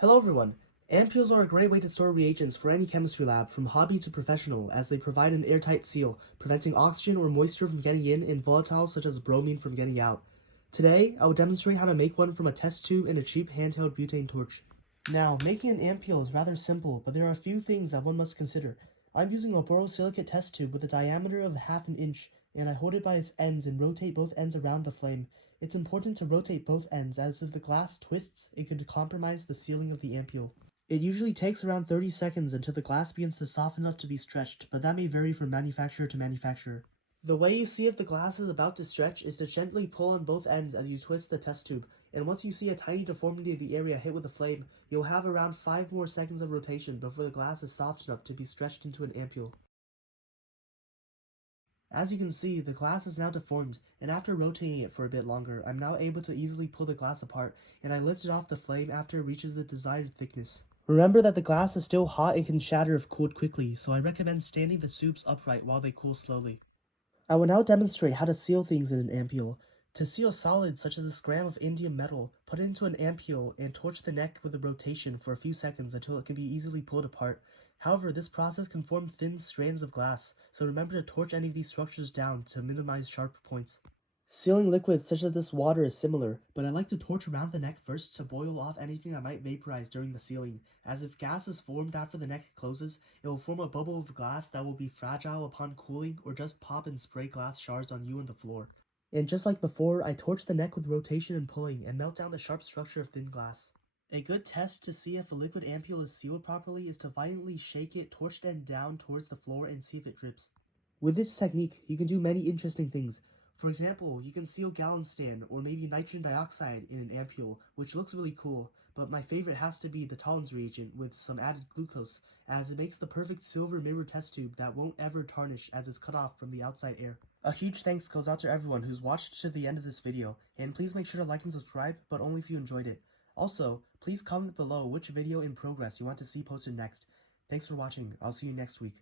Hello everyone! Ampules are a great way to store reagents for any chemistry lab, from hobby to professional, as they provide an airtight seal, preventing oxygen or moisture from getting in and volatiles such as bromine from getting out. Today, I will demonstrate how to make one from a test tube and a cheap handheld butane torch. Now, making an ampule is rather simple, but there are a few things that one must consider. I'm using a borosilicate test tube with a diameter of ½ inch, and I hold it by its ends and rotate both ends around the flame. It's important to rotate both ends, as if the glass twists, it could compromise the sealing of the ampule. It usually takes around 30 seconds until the glass begins to soften enough to be stretched, but that may vary from manufacturer to manufacturer. The way you see if the glass is about to stretch is to gently pull on both ends as you twist the test tube, and once you see a tiny deformity of the area hit with the flame, you'll have around 5 more seconds of rotation before the glass is soft enough to be stretched into an ampule. As you can see, the glass is now deformed, and after rotating it for a bit longer, I'm now able to easily pull the glass apart, and I lift it off the flame after it reaches the desired thickness. Remember that the glass is still hot and can shatter if cooled quickly, so I recommend standing the tubes upright while they cool slowly. I will now demonstrate how to seal things in an ampule. To seal solids such as a gram of indium metal, put it into an ampule and torch the neck with a rotation for a few seconds until it can be easily pulled apart. However, this process can form thin strands of glass, so remember to torch any of these structures down to minimize sharp points. Sealing liquids such as this water is similar, but I like to torch around the neck first to boil off anything that might vaporize during the sealing, as if gas is formed after the neck closes, it will form a bubble of glass that will be fragile upon cooling or just pop and spray glass shards on you and the floor. And just like before, I torch the neck with rotation and pulling and melt down the sharp structure of thin glass. A good test to see if a liquid ampule is sealed properly is to violently shake it torched end down towards the floor and see if it drips. With this technique, you can do many interesting things. For example, you can seal gallon stand or maybe nitrogen dioxide in an ampule, which looks really cool, but my favorite has to be the Tollens reagent with some added glucose, as it makes the perfect silver mirror test tube that won't ever tarnish as it's cut off from the outside air. A huge thanks goes out to everyone who's watched to the end of this video, and please make sure to like and subscribe, but only if you enjoyed it. Also, please comment below which video in progress you want to see posted next. Thanks for watching. I'll see you next week.